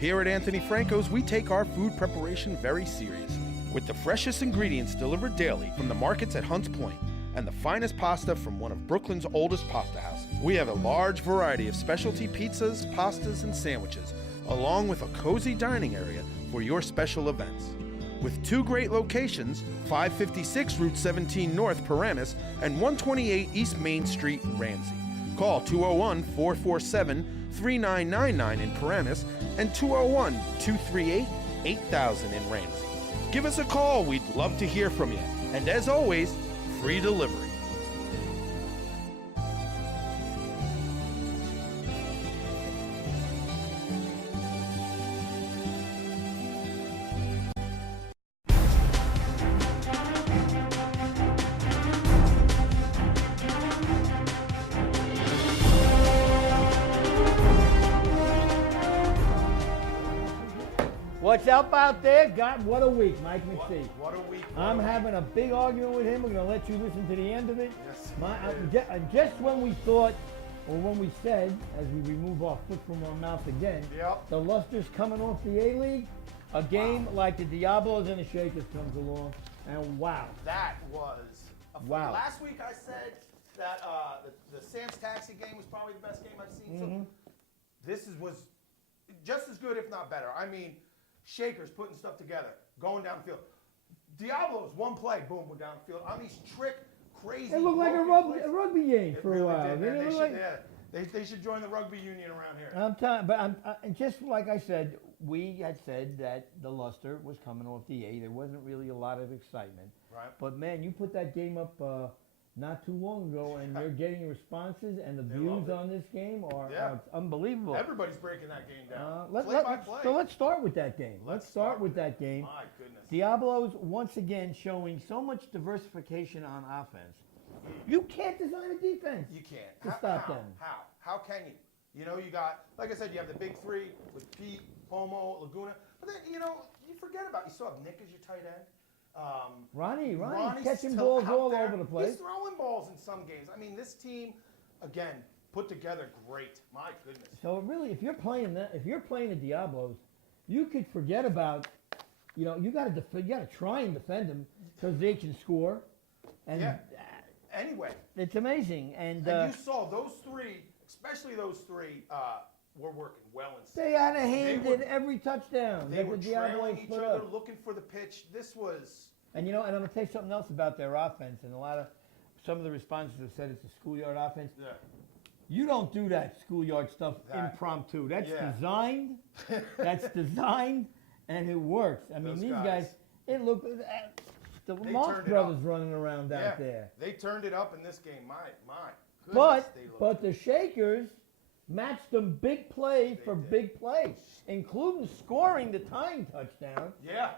Here at Anthony Franco's, we take our food preparation very seriously. With the freshest ingredients delivered daily from the markets at Hunts Point and the finest pasta from one of Brooklyn's oldest pasta houses, we have a large variety of specialty pizzas, pastas, and sandwiches, along with a cozy dining area for your special events. With two great locations, 556 Route 17 North, Paramus, and 128 East Main Street, Ramsey. Call 201-447-3999 in Paramus and 201-238-8000 in Ramsey. Give us a call. We'd love to hear from you. And as always, free delivery. What's up out there? God, what a week, Mike McPhee. What a week. I'm having a big argument with him. We're going to let you listen to the end of it. Yes. Just when we thought, or when we said, as we remove our foot from our mouth again, the Luster's coming off the A-League, a game like the Diablos and the Shakers comes along, and wow. That was a wow. Last week I said that the Sam's Taxi game was probably the best game I've seen. Mm-hmm. So this was just as good, if not better. I mean, Shakers putting stuff together, going downfield. Diablos, one play, boom, we're downfield. On these trick, crazy. It looked like a rugby game for really a while. They should join the rugby union around here. I'm telling, but just like I said, we had said that the Luster was coming off the A. There wasn't really a lot of excitement. Right. But man, you put that game up not too long ago, and you're getting responses, and the views on this game are unbelievable. Everybody's breaking that game down. Play by play. So let's start with that game. Let's start with that game. My goodness. Diablos once again showing so much diversification on offense. You can't design a defense. You can't. To stop them. How can you? You know, you got, like I said, you have the big three with Pete, Pomo, Laguna. But then, you forget about, you still have Nick as your tight end. Ronnie's Ronnie's catching balls all there. over the place. He's throwing balls in some games. I mean, this team, again, put together great. My goodness. So really, if you're playing the Diablos, you could forget about, you got to try and defend them because they can score. And anyway, it's amazing. And you saw those three, especially those three, were working well in they had a hand in every touchdown. They were trailing each other, looking for the pitch. This was... And and I'm going to tell you something else about their offense, and some of the respondents have said it's a schoolyard offense. Yeah. You don't do that schoolyard stuff impromptu. That's designed. That's designed, and it works. I mean, these guys, it looked... The Moss brothers running around out there. They turned it up in this game. My goodness. But the Shakers matched them big play for big play, including scoring the tying touchdown. Yeah.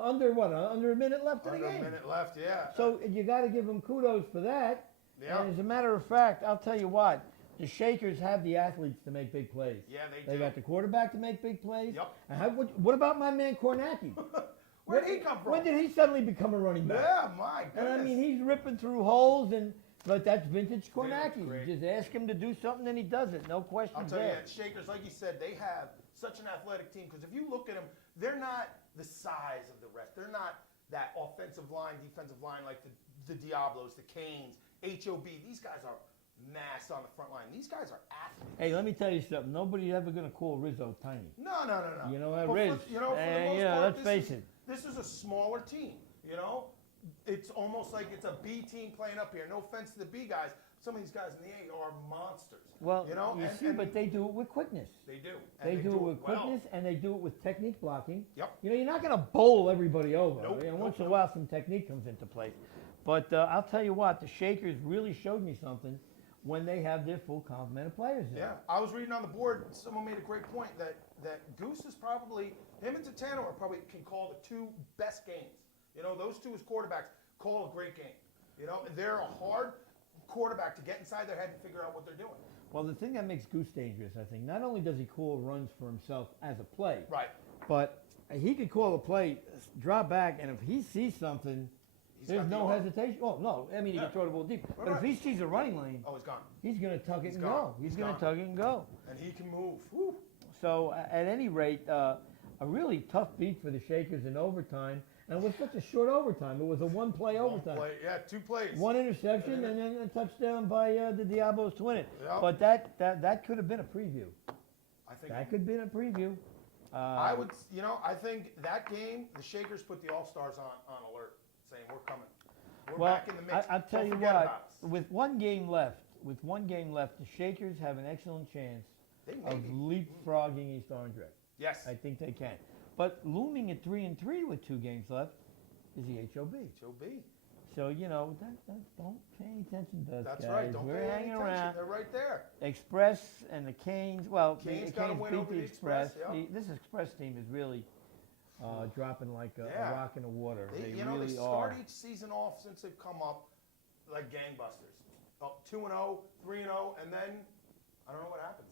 Under a minute left in the game. Under a minute left, yeah. So you got to give them kudos for that. Yeah. And as a matter of fact, I'll tell you what, the Shakers have the athletes to make big plays. Yeah, they do. They got the quarterback to make big plays. Yep. And what about my man Kornacki? Where did he come from? When did he suddenly become a running back? Yeah, my goodness. And I mean, he's ripping through holes, but that's vintage Kornacki. You just ask him to do something and he does it. No question. I'll tell you, Shakers, like you said, they have such an athletic team because if you look at them, they're not the size of the rest. They're not that offensive line, defensive line like the Diablos, the Canes, HOB. These guys are mass on the front line. These guys are athletes. Hey, let me tell you something. Nobody's ever going to call Rizzo tiny. No. You know that Riz. For the most part, let's face it. This is a smaller team, It's almost like it's a B team playing up here. No offense to the B guys. Some of these guys in the A are monsters. Well, but they do it with quickness. They do. They do it with quickness, and they do it with technique blocking. Yep. You're not going to bowl everybody over. Nope. Once in a while, some technique comes into play. But I'll tell you what, the Shakers really showed me something when they have their full complement of players there. Yeah, I was reading on the board, someone made a great point that Goose is probably, him and Tatano can call the two best games. Those two as quarterbacks call a great game. They're a hard quarterback to get inside their head and figure out what they're doing. Well, the thing that makes Goose dangerous, I think, not only does he call runs for himself as a play, right, but he could call a play, drop back, and if he sees something, there's no hesitation. Oh, no. I mean, he can throw the ball deep. But if he sees a running lane, he's gone. He's going to tuck it and go. He's going to tuck it and go. And he can move. Whew. So at any rate, a really tough beat for the Shakers in overtime. And it was such a short overtime. It was a one-play overtime. Yeah, 2 plays. One interception and then a touchdown by the Diablos to win it. Yep. But that could have been a preview. I think That could have been a preview. I would, I think that game, the Shakers put the All-Stars on alert, saying we're coming. We're back in the mix. I'll tell Don't you forget what. about us. With one game left, the Shakers have an excellent chance of leapfrogging East Orange Rec. Yes. I think they can. But looming at 3-3 with 2 games left is the HOB. HOB. So, don't pay any attention to us, That's guys. right. Don't We're pay any hanging attention. around. They're right there. Express and the Canes. Well, Canes the got a Canes win beat over the the Express, This Express team is really dropping like a rock in the water. They really start are. each season off since they've come up like gangbusters. 2-0, 3-0, and then I don't know what happens.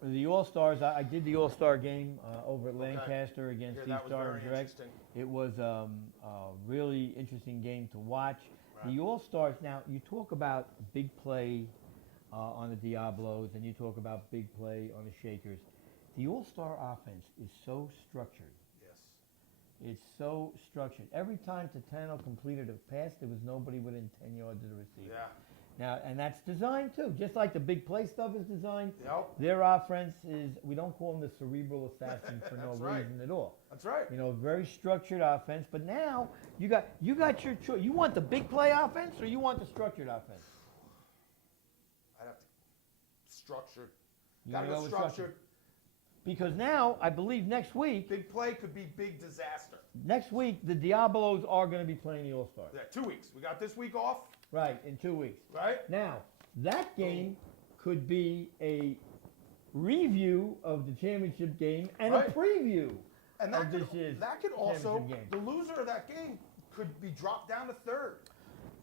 The All-Stars, I did the All-Star game over at Lancaster against East Orange Rec. It was a really interesting game to watch. Right. The All-Stars, now you talk about big play on the Diablos and you talk about big play on the Shakers. The All-Star offense is so structured. Yes. It's so structured. Every time Titano completed a pass, there was nobody within 10 yards of the receiver. Yeah. Now, and that's designed too. Just like the big play stuff is designed, Yep. their offense is, we don't call them the cerebral assassin for no right. reason at all. That's right. Very structured offense. But now, you got your choice. You want the big play offense or you want the structured offense? I'd have to structured. You Gotta gotta go with structured. Because now, I believe next week, Big play could be big disaster. next week, the Diablos are going to be playing the All-Stars. Yeah, 2 weeks. We got this week off. Right, in 2 weeks. Right. Now, that game could be a review of the championship game and a preview and of this year's that could also, game. the loser of that game could be dropped down to 3rd.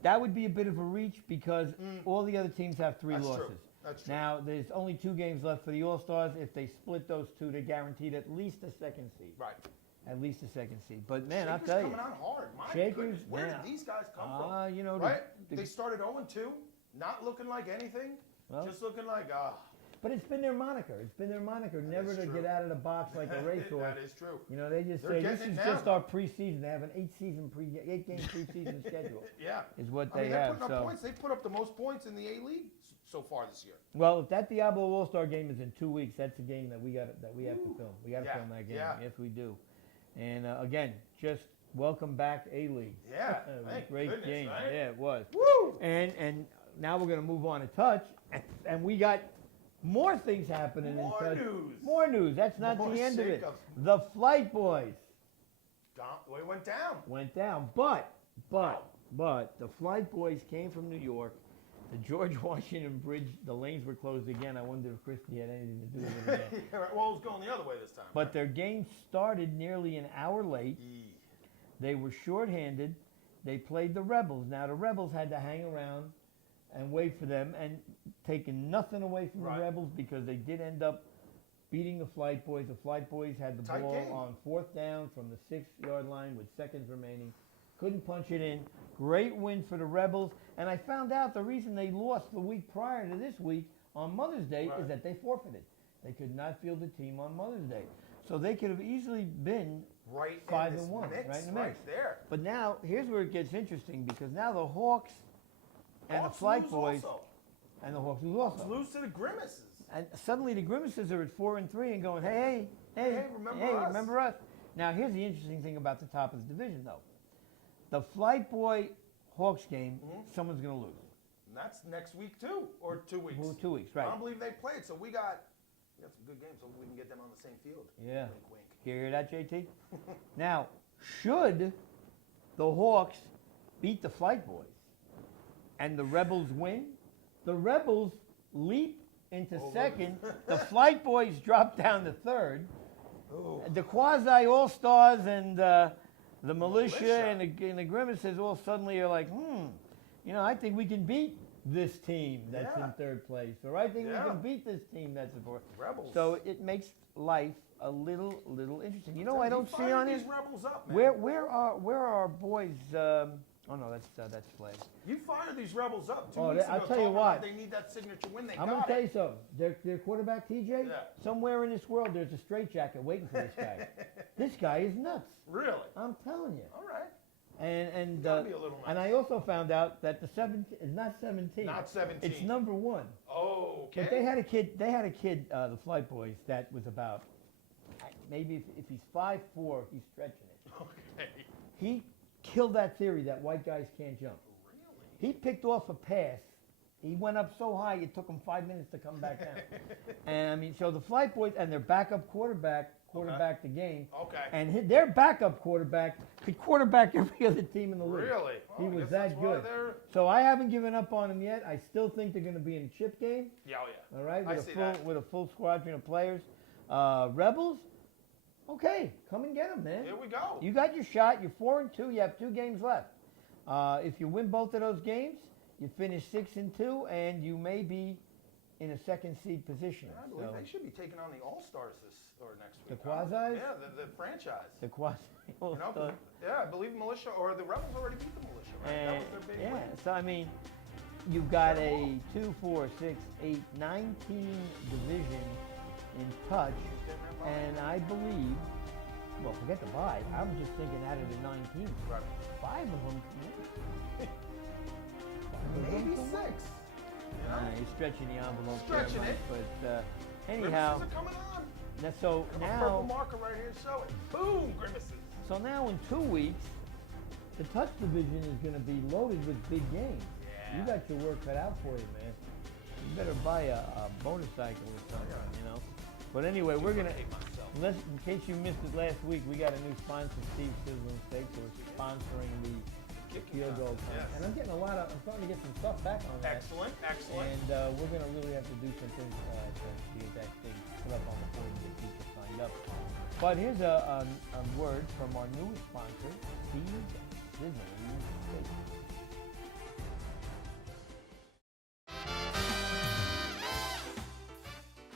That would be a bit of a reach because all the other teams have 3 That's losses. true. That's true. Now, there's only 2 games left for the All-Stars. If they split those 2, they're guaranteed at least a 2nd seed. Right. At least a 2nd seed. But, man, Shakers I'll tell you. coming on hard. My Shakers, goodness. Where man, did these guys come from? right? They started 0-2, not looking like anything, just looking like, But it's been their moniker. It's been their moniker, never to get out of the box like a racehorse. That is true. They just They're say, this getting is it now. just our preseason. They have an 8-game preseason schedule. Yeah. Is what I mean, they they're have. putting up points. They put up the most points in the A-League so far this year. Well, if that Diablo All-Star game is in 2 weeks, that's a game that we have to film. We got to film that game. Yeah. Yes, we do. And again, just welcome back A-League. Yeah. It was Thank a great goodness, game. right? Yeah, it was. Woo! And now we're going to move on to touch, and we got more things happening in touch. News. More news. That's not More the end of it. shakeups. The Flight Boys We went down. went down, but the Flight Boys came from New York. The George Washington Bridge, the lanes were closed again. I wonder if Christie had anything to do with it again. Yeah, right. Well, it was going the other way this time. But their game started nearly an hour late. They were shorthanded. They played the Rebels. Now, the Rebels had to hang around and wait for them, and taking nothing away from the Rebels because they did end up beating the Flight Boys. The Flight Boys had the Tight ball game. on 4th down from the 6-yard line with seconds remaining. Couldn't punch it in. Great win for the Rebels. And I found out the reason they lost the week prior to this week on Mother's Day is that they forfeited. They could not field a team on Mother's Day. So they could have easily been 5-1, right in the mix. Right there. But now, here's where it gets interesting because now the Hawks and the Flight Boys and the Hawks lose also. Lose to the Grimaces. And suddenly the Grimaces are at 4-3 and going, hey, remember us. Now, here's the interesting thing about the top of the division, though. The Flight Boy Hawks game, someone's going to lose. And that's next week, too, or 2 weeks. Well, 2 weeks, right. I don't believe they played, so we got some good games, so we can get them on the same field. Yeah. Wink, wink. You hear that, JT? Now, should the Hawks beat the Flight Boys and the Rebels win, the Rebels leap into second, the Flight Boys drop down to third, the Quasi All-Stars and the Militia and the Grimaces all suddenly are like, I think we can beat this team that's in third place, or I think we can beat this team that's in fourth. Rebels. So it makes life a little interesting. I don't see on these it. Rebels up, man. Where are our boys? Oh no, that's flag. You fire these Rebels up. 2 Oh, weeks I'll ago, tell you talking what. about they need that signature win. They I'm got gonna tell it. you something. Their quarterback TJ. Yeah. Somewhere in this world, there's a straitjacket waiting for this guy. This guy is nuts. Really? I'm telling you. All right. And Gotta be a little and nice. I also found out that the 17 is not 17. Not 17. It's number 1. Oh, okay. But they had a kid. They had a kid. The Flight Boys that was about maybe if he's 5'4", he's stretching it. Okay. He killed that theory that white guys can't jump. Really? He picked off a pass. He went up so high it took him 5 minutes to come back down. And I mean, so the Flight Boys and their backup quarterbacked the game. Okay. And their backup quarterback could quarterback every other team in the league. Really? He I was guess that that's why good. they're- So I haven't given up on him yet. I still think they're going to be in a chip game. Yeah, oh yeah. All right, I with see a full that. with a full squadron of players. Rebels, okay, come and get them, man. Here we go. You got your shot. You're 4-2. You have 2 games left. If you win both of those games, you finish 6-2, and you may be in a second seed position. I believe So they should be taking on the All-Stars this or next week. The Quasis? Yeah, the franchise. the quasi. You know, 'cause- yeah, I believe Militia or the Rebels already beat the Militia, right? That was their big yeah, win. so I mean, you've got a 2, 4, 6, 8, 9-team division in touch, and I believe, well, forget the bye. I'm just thinking out of the 9 teams, Right. 5 of them. Maybe 6. You know? You're stretching the envelope Stretching there, it. Mike, but anyhow, Grimaces are coming on. so I have a purple now, marker right here to show it. Boom, grimaces. so now in 2 weeks, the touch division is going to be loaded with big games. Yeah. You got your work cut out for you, man. You better buy a motorcycle or something, you know. But anyway, we're gonna. In case you missed it last week, we got a new sponsor, Steve Sizzling Steaks, who is sponsoring the field goal contest. Yes. And I'm starting to get some stuff back on that. Excellent, excellent. And we're gonna really have to do some things to get that thing put up on the board and get people signed up. But here's a word from our newest sponsor, Steve Sizzling Steaks.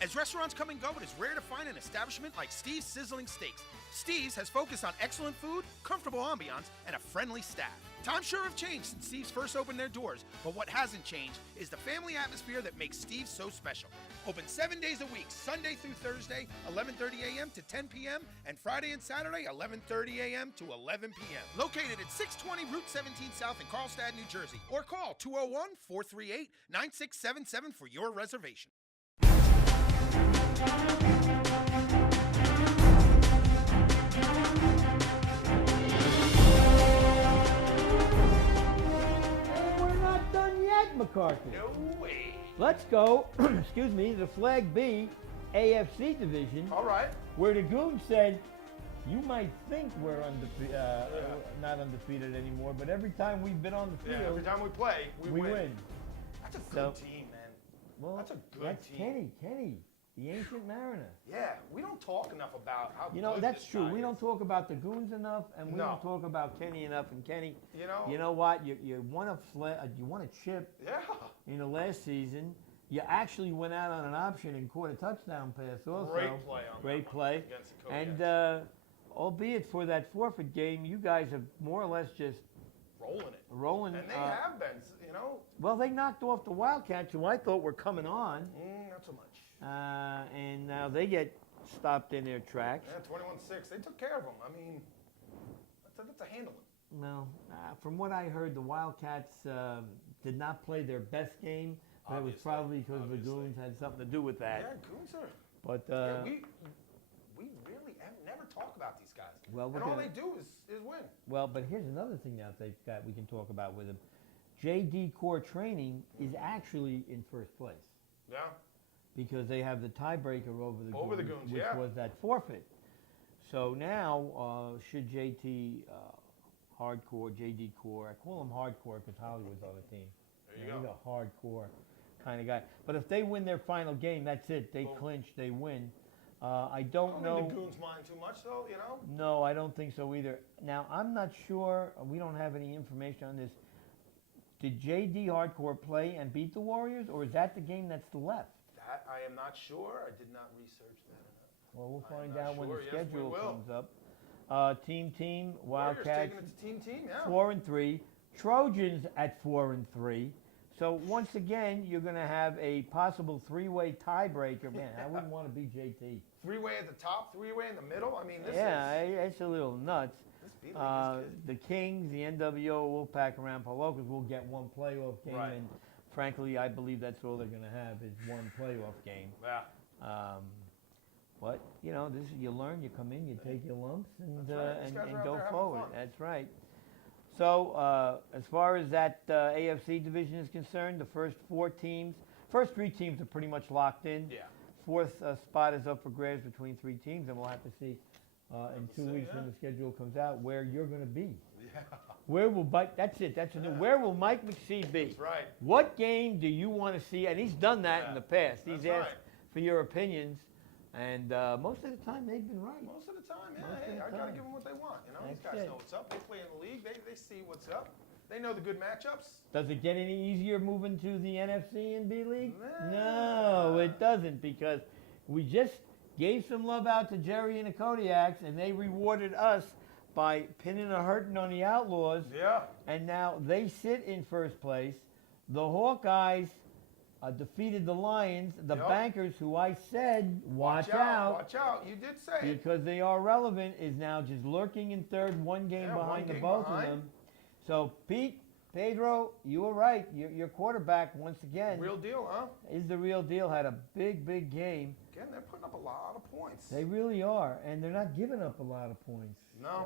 As restaurants come and go, it is rare to find an establishment like Steve's Sizzling Steaks. Steve's has focused on excellent food, comfortable ambiance, and a friendly staff. Times sure have changed since Steve's first opened their doors, but what hasn't changed is the family atmosphere that makes Steve's so special. Open 7 days a week, Sunday through Thursday, 11:30 a.m. to 10 p.m., and Friday and Saturday, 11:30 a.m. to 11 p.m. Located at 620 Route 17 South in Carlstadt, New Jersey, or call 201-438-9677 for your reservation. And we're not done yet, McCarthy. No way. Let's go, excuse me, the Flag B AFC division, All right. where the Goons said, you might think we're not undefeated anymore, but every time we've been on the Yeah, field, every time we play, we win. That's a good So- team, man. well, That's a good that's team. Kenny, the ancient mariner. Yeah, we don't talk enough about how You know, good that's this true. guy We is. don't talk about the Goons enough, and we No. don't talk about Kenny enough. And Kenny, You know? what? You won you won a chip Yeah. in the last season. You actually went out on an option and caught a touchdown pass also. Great play on Great that play. against the And Kodiaks. albeit for that forfeit game, you guys have more or less just Rolling it. rolling. And they have been, you know. Well, they knocked off the Wildcats, who I thought were coming on, Not so much. and now they get stopped in their tracks. Yeah, 21-6. They took care of them. I mean, that's a handling. No, from what I heard, the Wildcats did not play their best game, but it was Obviously, probably because the obviously. Goons had something to do with that. Yeah, Goons are. But Yeah, we really have never talk about these guys. Well, we're and all gonna- they do is win. well, but here's another thing that they've got we can talk about with them. JD Core Training is actually in first place Yeah. because they have the tiebreaker over the Over the Goons, Goons, which yeah. was that forfeit. So now, should JT Hardcore, JD Core, I call him Hardcore because Hollywood's on the team. There you He's go. a hardcore kind of guy. But if they win their final game, that's it. They Boom. clinch, they win. I I don't don't know. think the Goons mind too much, though, you know? No, I don't think so either. Now, I'm not sure. We don't have any information on this. Did JD Hardcore play and beat the Warriors, or is that the game that's left? That I am not sure. I did not research that enough. Well, we'll I'm find not out when the sure. Yes, we schedule will. comes up. Team, Warriors Wildcats, taking it to team, yeah. 4-3. Trojans at 4-3. So once again, you're going to have a possible three-way tiebreaker. Man, I wouldn't want to be JT. Three-way at the top, three-way in the middle. I mean, this It's a little nuts. This B-League is good. The Kings, the NWO, Wolfpack, and Rampolocas will get one playoff game, Right. and frankly, I believe that's all they're going to have is one playoff game. Yeah. But this is you learn, you come in, you take your lumps, and That's right. These guys are and out go there having forward. fun. That's right. So as far as that AFC division is concerned, the first three teams are pretty much locked in. Yeah. Fourth spot is up for grabs between three teams, and we'll have to see in 2 weeks when the schedule comes out where you're going to be. Yeah. Where will Mike? That's it. That's a new. Where will Mike McSee be? That's right. What game do you want to see? And he's done that in the past. He's That's asked for your opinions, and most of the time they've been right. Most of the time, yeah. Most of Hey, the I got to time. give them what they want. You know, these That's guys it. know what's up. They play in the league. They see what's up. They know the good matchups. Does it get any easier moving to the NFC and B League? Nah. No, it doesn't, because we just gave some love out to Jerry and the Kodiaks, and they rewarded us by pinning a hurting on the Outlaws, Yeah. and now they sit in first place. The Hawkeyes defeated the Lions. The Yep. Bankers, who I said, watch out, Watch out. You did say it. because they are relevant, is now just lurking in third, one game Yeah, behind one the game both behind. of them. So, Pedro, you were right. Your quarterback, once again, Real deal, huh? is the real deal. Had a big, big game. Again, they're putting up a lot of points. They really are, and they're not giving up a lot of points. No.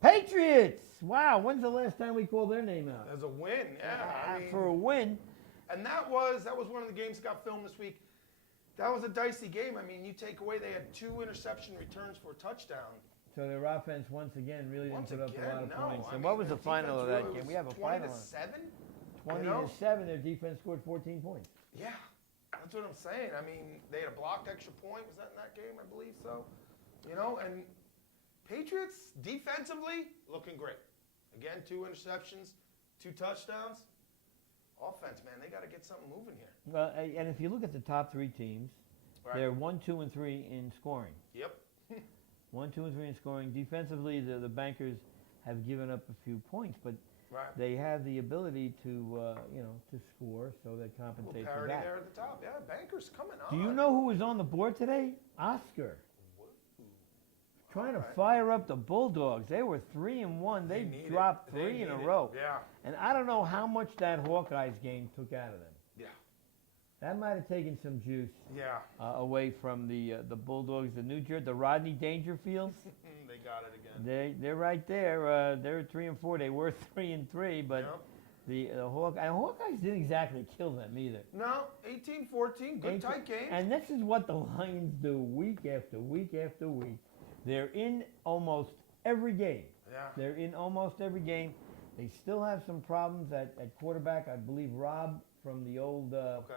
Patriots! Wow, when's the last time we called their name out? There's a win. Yeah. I mean, For a win. and that was one of the games that got filmed this week. That was a dicey game. I mean, you take away they had 2 interception returns for a touchdown. So their offense, once again, really didn't Once put up a lot again, of no. points. I And mean, what was the their final of defense that really game? was We have a 20 final. to 7? 20 You know? to 7, their defense scored 14 points. Yeah, that's what I'm saying. I mean, they had a blocked extra point. Was that in that game? I believe so. You know, and Patriots defensively looking great. Again, 2 interceptions, 2 touchdowns. Offense, man, they got to get something moving here. Well, and if you look at the top 3 teams, Right. they're 1, 2, and 3 in scoring. Yep. 1, 2, and 3 in scoring. Defensively, the Bankers have given up a few points, but Right. they have the ability to, to score, so they A compensate little for parity that. there at the top. Yeah, Bankers coming on. Do you know who was on the board today? Oscar. Trying to Alright. fire up the Bulldogs. They were 3-1. They need it. dropped They 3 in a need it. row. Yeah. And I don't know how much that Hawkeyes game took out of them. Yeah. That might have taken some juice Yeah. away from the Bulldogs, the Rodney Dangerfields. They got it again. They're right there. They're 3-4. They were 3-3, but Yep. the Hawkeyes didn't exactly kill them either. No, 18-14, good tight game. And this is what the Lions do week after week after week. They're in almost every game. Yeah. They're in almost every game. They still have some problems at quarterback. I believe Rob from the old, Okay.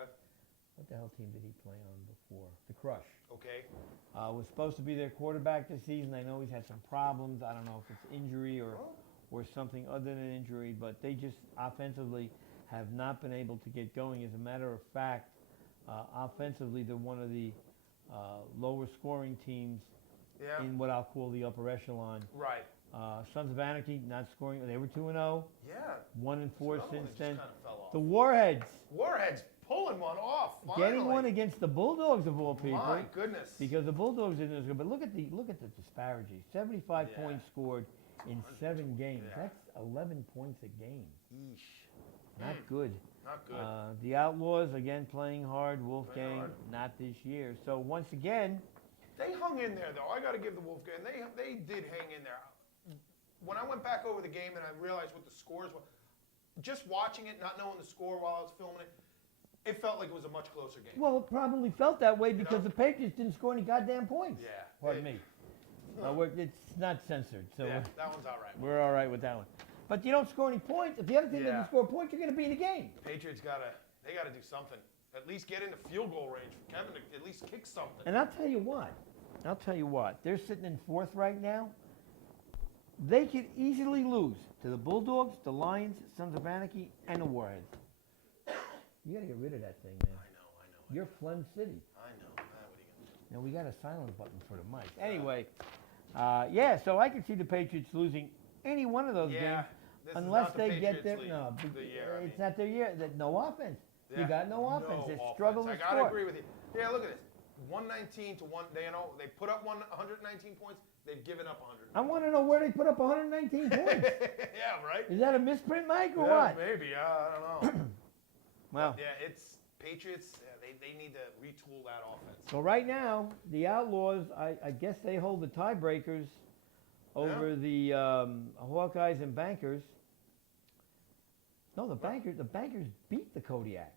what the hell team did he play on before? The Crush. Okay. Was supposed to be their quarterback this season. I know he's had some problems. I don't know if it's injury or something other than injury, but they just offensively have not been able to get going. As a matter of fact, offensively, they're one of the lower scoring teams Yeah. in what I'll call the upper echelon. Right. Sons of Anarchy not scoring. They were 2-0, Yeah. 1-4 Another one since that then. just kind of fell off. The Warheads Warheads pulling one off. Finally. getting one against the Bulldogs of all people, My goodness. because the Bulldogs didn't as good. But look at the disparity. 75 Yeah. points scored in 7 games. Yeah. That's 11 points a game. Yeesh. Not good. Not good. The Outlaws again playing hard. Wolfgang hard. not this year. So once again, They hung in there, though. I got to give the Wolfgang. They did hang in there. When I went back over the game and I realized what the scores were, just watching it, not knowing the score while I was filming it, it felt like it was a much closer game. well, it probably felt that way because know? the Patriots didn't score any goddamn points. Yeah. Pardon me. It's not censored, so Yeah, that one's all right. we're all right with that one. But you don't score any points. If the other team Yeah. doesn't score points, you're going to be in the game. Patriots gotta do something. At least get into field goal range for Kevin to at least kick something. And I'll tell you what, they're sitting in 4th right now. They could easily lose to the Bulldogs, the Lions, Sons of Anarchy, and the Warheads. You got to get rid of that thing, man. I know. You're Phlegm City. I know. What are you gonna do? Now, we got a silent button for the mic. Anyway, so I can see the Patriots losing any one of those Yeah. games. This unless is not the they get Patriots their League, no, the year, it's not their year. No offense. You Yeah, got no offense. no It's offense. struggle to I score. gotta agree with you. Yeah, look at this. 119 to 1. They put up 119 points. They've given up 100. I want to know where they put up 119 points. Yeah, right. Is that a misprint, Mike, or Yeah, what? maybe. I don't know. Well, Yeah, it's Patriots. Yeah, they need to retool that offense. so right now the Outlaws, I guess they hold the tiebreakers over the Hawkeyes and Bankers. No, the Bankers beat the Kodiaks.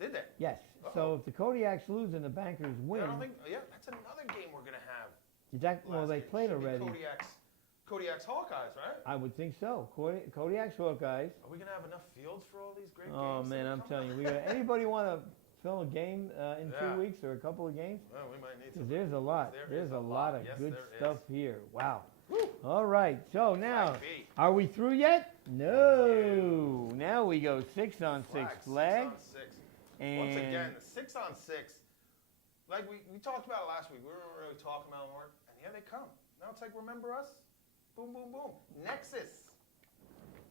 Did they? Yes. So if the Kodiaks lose and the Bankers win, I don't think. Yeah, that's another game we're gonna have. well, they Last game played should be already. Kodiak's Hawkeyes, right? I would think so. Kodiaks Hawkeyes. Are we gonna have enough fields for all these great Oh games? man, that I'm come telling up? you, anybody want to film a game in Yeah. 2 weeks or a couple of games? Well, we might need 'Cause to. there's a lot. There There's is a lot of Yes, good there is. stuff here. Wow. Woo. All right. So now, Flag B. are we through yet? No. Now we go 6-on-6 flag. 6 on 6. And Once again, the 6-on-6. Like we talked about it last week. We weren't really talking about it, and here they come. Now it's like, remember us? Boom, boom, boom. Nexus.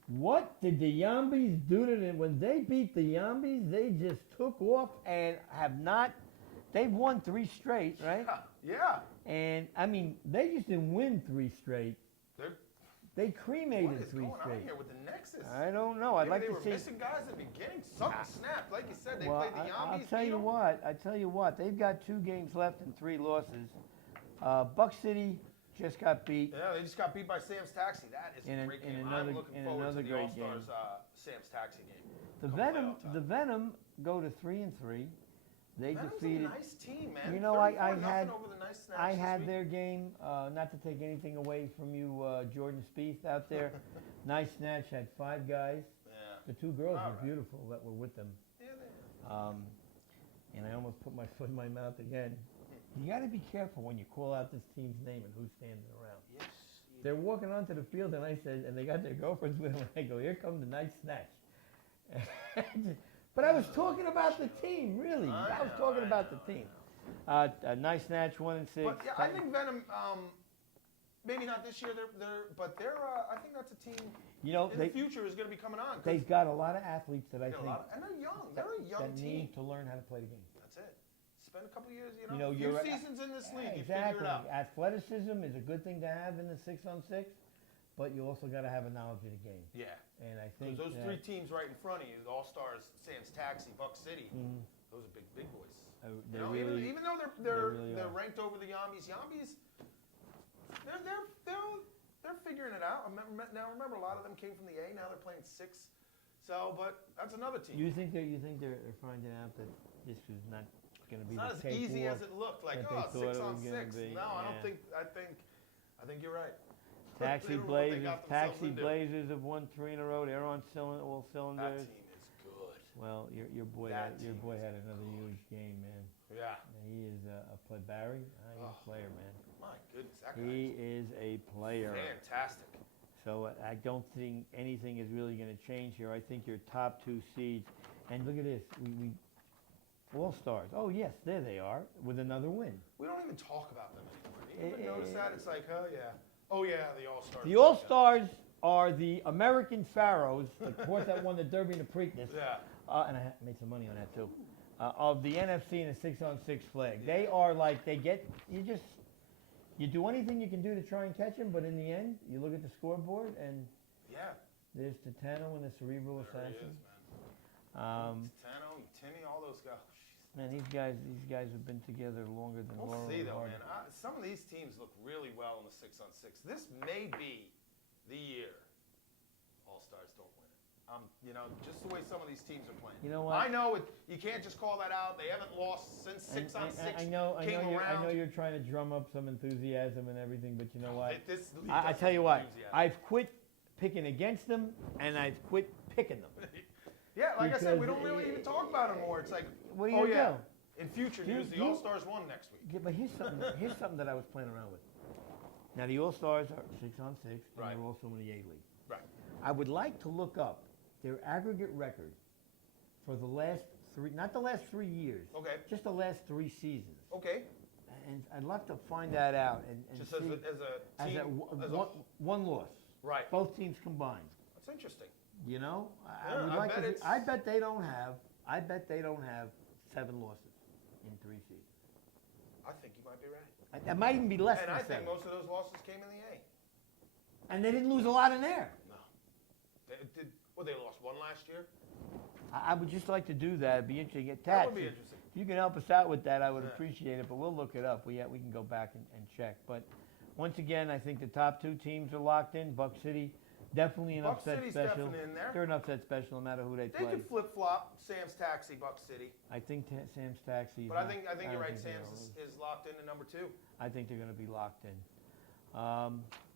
what did the Yambies do to them? When they beat the Yambies, they just took off and have not. They've won 3 straight, right? Yeah. And I mean, they just didn't win 3 straight. They're, They what cremated is 3 going on straight. here with the Nexus? I don't know. I'd Maybe like they to were see. missing guys at the beginning. Something snapped. Like you said, they Well, played the Yambies. I'll tell beat you 'em. what. I tell you what. They've got 2 games left and 3 losses. Buck City just got beat. Yeah, they just got beat by Sam's Taxi. That is In a an- great in game. another- I'm looking in forward another to the great All-Stars Sam's Taxi game. The Come Venom, playoff time. the Venom go to 3-3. They Venom's defeated. a nice team, man. You know, I 34-0 had- over the nice snaps I this had week. their game. Not to take anything away from you, Jordan Spieth out there. Nice snatch. Had 5 guys. Yeah. The 2 girls All were right. beautiful that were with them. Yeah, they- And I almost put my foot in my mouth again. You got to be careful when you call out this team's name and who's standing around. Yes. They're walking onto the field, and I said, and they got their girlfriends with them. And I go, here comes the nice snatch. But I was talking about the team, really. I was talking about the team. A nice snatch, 1-6. But yeah, I think Venom. Maybe not this year. But they're. I think that's a team. You know, in the future is going to be coming on. 'cause they've got a lot of athletes that I they got a think lot of- and they're young. They're a young that team. need to learn how to play the game. That's it. Spend a couple years, You know, a few you're- seasons in this league, you Exactly. figure it out. Athleticism is a good thing to have in the 6-on-6, but you also got to have a knowledge of the game. Yeah. And I Because think those that- 3 teams right in front of you, the All-Stars, Sam's Taxi, Buck City, Mhm. those are big boys. They You know, really- even though they they're really are. ranked over the Yambies, they're figuring it out. Now remember, a lot of them came from the A. Now they're playing 6. So, but that's another team. You think they're finding out that this is not going to be It's not the as cakewalk easy as it looked. Like, that they oh, thought 6 it on was gonna 6. be, No, I don't yeah. think. I think you're right. Taxi They don't know what they Blazers, got themselves Taxi into. Blazers have won 3 in a row. They're on all That cylinders. team is good. Well, your boy That had, your team boy is had another good. huge game, man. Yeah. He is a play. Barry, he's Oh. a player, man. My goodness, that guy He is is a player. fantastic. So I don't think anything is really going to change here. I think your top 2 seeds, and look at this, we All-Stars. Oh yes, there they are with another win. We don't even talk about them anymore. You ever notice that? It's like, oh yeah, the All-Stars. The All-Stars are the American Pharaohs, the horse that won the Derby and the Preakness. Yeah. And I made some money on that too. Of the NFC and the 6-on-6 flag. They are like, you do anything you can do to try and catch them, but in the end, you look at the scoreboard and Yeah. there's Titano and the Cerebral There he Assassin. is, man. Tano, Timmy, all those guys. Man, these guys have been together longer than We'll Laurel see and though, Hardy. man. Some of these teams look really well in the 6-on-6. This may be the year All-Stars don't win it. You know, just the way some of these teams are playing. You know what? I know you can't just call that out. They haven't lost since 6-on-6 I know around. you're trying to drum up some enthusiasm and everything, but you know what? This league I doesn't tell you what, enthusiasm. I've quit picking against them, and I've quit picking them. Yeah, like I said, we Because don't really even talk about it more. It's like, What do oh you yeah, do? in future You- news, the you- All-Stars won next week. Yeah, but here's something that I was playing around with. Now the All-Stars are 6-on-6, and Right. they're also in the A-League. Right. I would like to look up their aggregate record for the last 3, not the last 3 years, Okay. just the last 3 seasons. Okay. And I'd love to find that out and Just see as a team, as a, one loss. right. Both teams combined. That's It's interesting. You know, Yeah, I would I like bet to. it's- I bet they don't have. I bet they don't have 7 losses in 3 seasons. I think you might be right. That might even be less And than I 7. think most of those losses came in the A. And they didn't lose a lot in there. No. They lost one last year? I would just like to do that. It'd be interesting. Get That Tats, would be if interesting. you can help us out with that, I would Yeah. appreciate it. But we'll look it up. We can go back and check. But once again, I think the top 2 teams are locked in. Buck City, definitely an Buck upset City's special. definitely in there. They're an upset special no matter who they They play. could flip-flop Sam's Taxi, Buck City. I think Sam's Taxi. But I think don't you're right. think they're Sam's gonna lose. is locked into number 2. I think they're going to be locked in.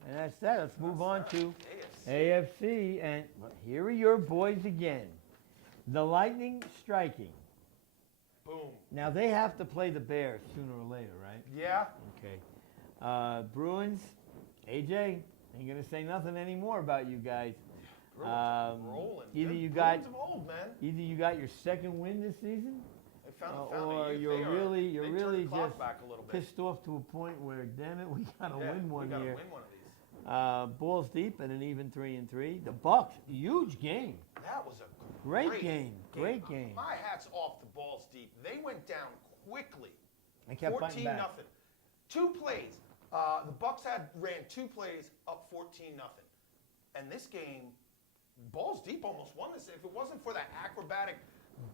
And that's that. Let's move on to AFC. AFC. And here are your boys again. The Lightning striking. Boom. Now, they have to play the Bears sooner or later, right? Yeah. Okay. Bruins, AJ, ain't going to say nothing anymore about you guys. Bruins rolling. Either Good you got Bruins of old, man. either you got your second win this season, They found or a youth. you're They are- really they turned really the clock just back a little bit. pissed off to a point where, damn it, we got to Yeah, win one we gotta here. win one of these. Balls deep and an even 3-3. The Bucks, huge game. That was a Great game. Great game. My hat's off to Balls Deep. They went down quickly. I kept fighting 14 back. nothing. 2 plays. The Bucks ran 2 plays up 14 nothing. And this game, Balls Deep almost won this. If it wasn't for that acrobatic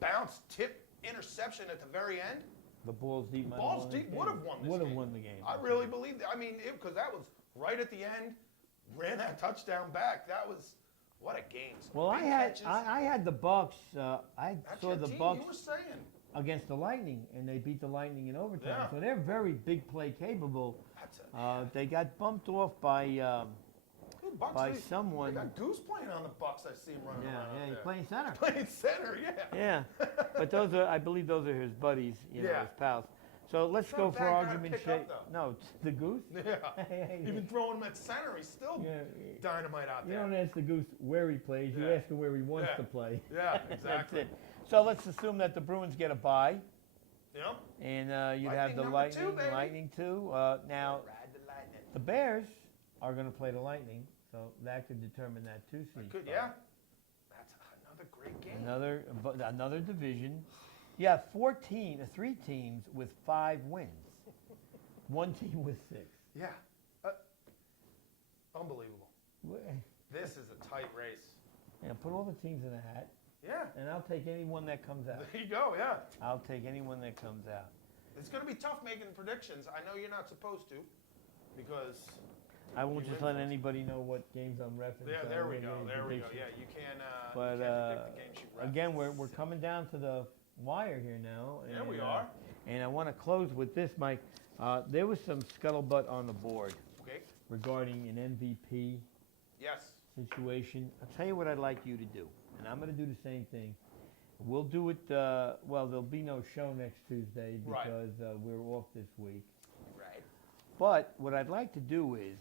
bounce tip interception at the very end, The Balls deep. might have Balls won this Deep game. would have won this Would have game. won the game. I really believe that. I mean, because that was right at the end, ran that touchdown back. That was, what a game. Some Well, big I catches. had the Bucks. I That's saw your the team, Bucks you were saying. against the Lightning, and they beat the Lightning in overtime. Yeah. So they're very big play capable. That's a, They got bumped off by Dude, Bucks, by they someone. got Goose playing on the Bucks. I see him running Yeah, around. yeah, out he's there. playing center. Playing center, yeah. Yeah, but those are, I believe, those are his buddies, his pals. So let's Not go a for bad guy to argument's pick up, sake. though. No, the Goose. Yeah. Even throwing him at center, he's still Yeah, dynamite out you there. don't ask the Goose where he plays. You Yeah. ask him where he wants Yeah. to play. Yeah, That's exactly. it. So let's assume that the Bruins get a bye, Yep. and you'd have the Lightning number 2, baby. Lightning 2. Now Ride the lightning. the Bears are going to play the Lightning, so that could determine that 2 seed. Good, spot. yeah. That's another great game. Another division. You have 3 teams with 5 wins. 1 team with 6. Yeah. Unbelievable. This is a tight race. Yeah, put all the teams in a hat, Yeah. and I'll take any one that comes out. There you go, yeah. I'll take any one that comes out. It's going to be tough making predictions. I know you're not supposed to because... I won't You just win let first. anybody know what games I'm referencing. Yeah, so there I we won't go. make any There we go. predictions. Yeah, you can't But predict the games you again, we're reference. coming down to the wire here now. Yeah, and, we are. And I want to close with this, Mike. There was some scuttlebutt on the board Okay. regarding an MVP Yes. situation. I'll tell you what I'd like you to do, and I'm going to do the same thing. We'll do it, well, there'll be no show next Tuesday Right. because we're off this week. Right. But what I'd like to do is,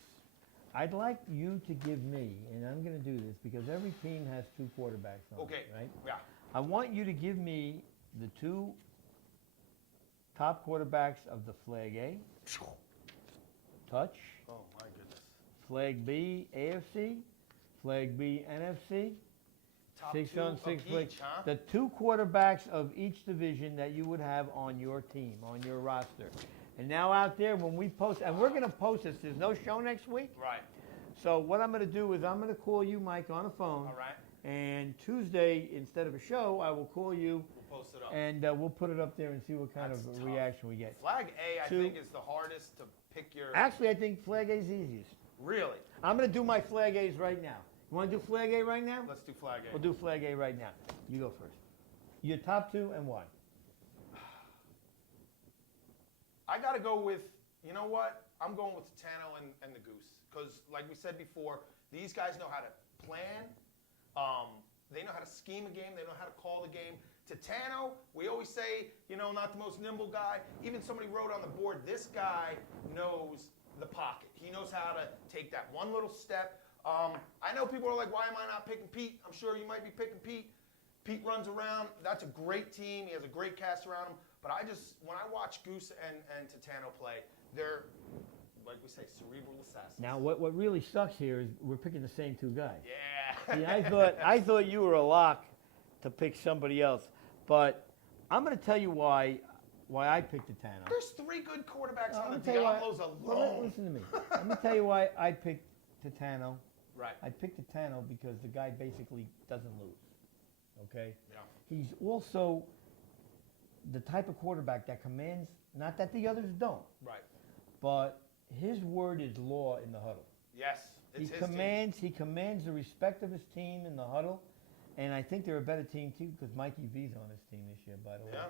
I'd like you to give me, and I'm going to do this because every team has 2 quarterbacks on Okay. it, right? Yeah. I want you to give me the 2 top quarterbacks of the Flag A, touch, Oh, my goodness. Flag B, AFC, Flag B, NFC, Top 6 2 on 6 of flag. each, huh? The 2 quarterbacks of each division that you would have on your team, on your roster. And now out there, when we post, and we're going to post this, there's no show next week. Right. So what I'm going to do is I'm going to call you, Mike, on the phone. All right. And Tuesday, instead of a show, I will call you, Post it up. and we'll put it up there and see what kind That's of tough. reaction we get. Flag A, I 2 think, is the hardest to pick your... Actually, I think Flag A is easiest. Really? I'm going to do my Flag A's right now. You want to do Flag A right now? Let's do Flag A. We'll do Flag A right now. You go first. Your top 2 and why? I got to go with, you know what? I'm going with Tano and the Goose. Because, like we said before, these guys know how to plan. They know how to scheme a game. They know how to call the game. Tano, we always say, you know, not the most nimble guy. Even somebody wrote on the board, this guy knows the pocket. He knows how to take that one little step. I know people are like, why am I not picking Pete? I'm sure you might be picking Pete. Pete runs around. That's a great team. He has a great cast around him. But when I watch Goose and Titano play, they're, like we say, cerebral assassins. Now, what really sucks here is we're picking the same 2 guys. Yeah. See, I thought you were a lock to pick somebody else, but I'm going to tell you why I picked Tano. There's 3 good quarterbacks on the tell you why- Diablos well, alone. listen to me. Let me tell you why I picked Tano. Right. I picked Tano because the guy basically doesn't lose. Okay? Yeah. He's also the type of quarterback that commands, not that the others don't, Right. but his word is law in the huddle. Yes. It's his He commands the respect of his team in the huddle, and I think they're a better team too because Mikey V's on his team this year, by the way. Yeah.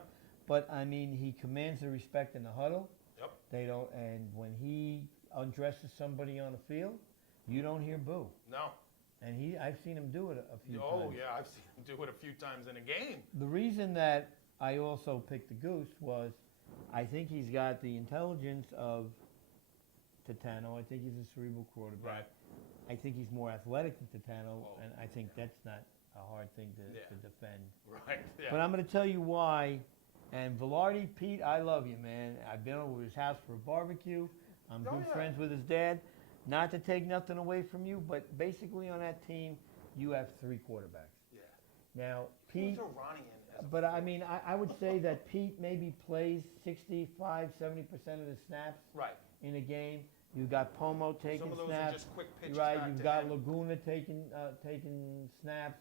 But I mean, he commands the respect in the huddle. Yep. They don't, and when he undresses somebody on the field, you don't hear boo. No. And I've seen him do it a few times. Oh, yeah, I've seen him do it a few times in a game. The reason that I also picked the Goose was I think he's got the intelligence of Titano. I think he's a cerebral quarterback. Right. I think he's more athletic than Titano, Whoa. and I think that's not a hard thing to defend. Right. Yeah. But I'm going to tell you why. And Velarde, Pete, I love you, man. I've been over his house for a barbecue. I'm good friends with his dad. Not to take nothing away from you, but basically on that team, you have 3 quarterbacks. Yeah. Now, Pete, but I mean, I would say that Pete maybe plays 65, 70% of the snaps in a game. You got Pomo taking Some of those snaps. are just quick pitches Right, back you've to got him. Laguna taking snaps.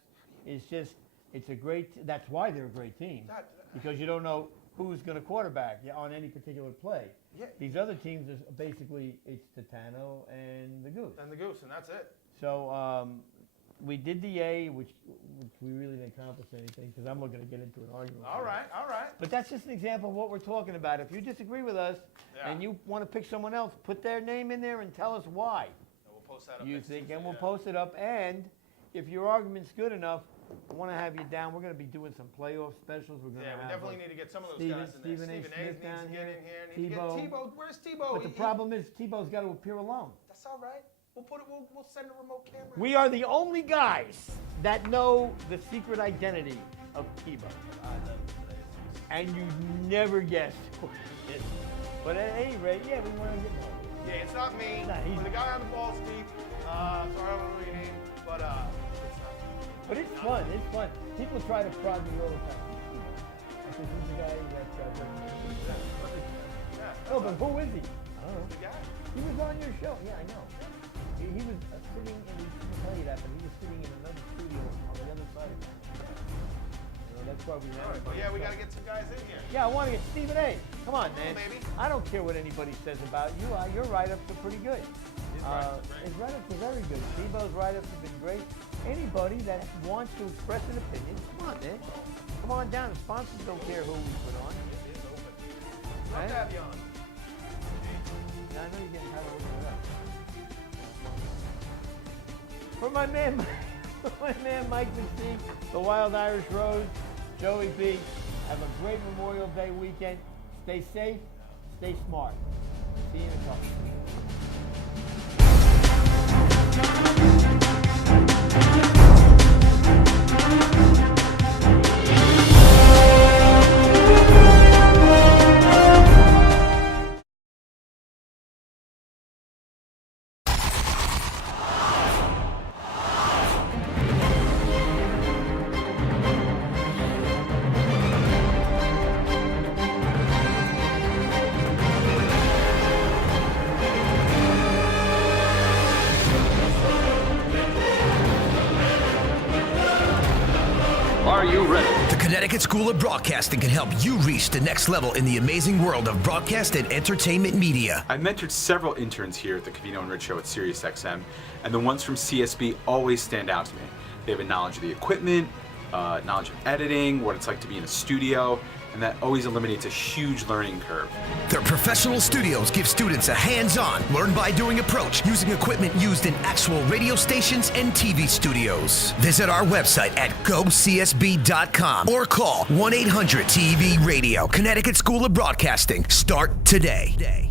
It's a great. That's why they're a great team because you don't know who's going to quarterback on any particular play. Yeah. These other teams is basically it's Titano and the Goose. And that's it. So we did the A, which we really didn't accomplish anything because I'm not going to get into an argument. All right. But that's just an example of what we're talking about. If you disagree with us and you want to pick someone else, put their name in there and tell us why. And we'll post that up You next think, Tuesday, and we'll post it up. And if your argument's good enough, I want to have you down. We're going to be doing some playoff specials. We're going to we have definitely need to get some of those Stephen- guys in there. Stephen A. Stephen Smith needs down to get here. in here. Need to Tebow. get Tebow. Where's Tebow? But the problem is Tebow's got to appear alone. That's all right. We'll send a remote camera. We are the only guys that know the secret identity of Tebow. And you never guess who it is. But at any rate, we want to get more. Yeah, it's not me. Nah, he's- When the guy on the ball's deep. Sorry, I don't know your name, but it's not me. But it's fun. It's fun. People try to prod me all the time. I said, who's the guy that... No, but who is he? I don't know. The guy? He was on your show. Yeah, I know. He was sitting, and we couldn't tell you that, but he was sitting in another studio on the other side of town. That's why we All right, but we got to get some guys in here. Yeah, I want to get Stephen A. Come on, man. baby. I don't care what anybody says about you. Your write-ups are pretty good. His write-ups are very good. Tebow's write-ups have been great. Anybody that wants to express an opinion, come on, man. Come on down. The sponsors don't care who we put on. Love to have you on. Yeah, I know you're getting tired of looking it up. For my man, Mike McSee, the Wild Irish Rose, Joey B, have a great Memorial Day weekend. Stay safe, stay smart. See you in a couple. Connecticut School of Broadcasting can help you reach the next level in the amazing world of broadcast and entertainment media. I've mentored several interns here at the Covino and Rich Show at SiriusXM, and the ones from CSB always stand out to me. They have a knowledge of the equipment, knowledge of editing, what it's like to be in a studio, and that always eliminates a huge learning curve. Their professional studios give students a hands-on, learn-by-doing approach using equipment used in actual radio stations and TV studios. Visit our website at gocsb.com or call 1-800-TV-RADIO. Connecticut School of Broadcasting. Start today.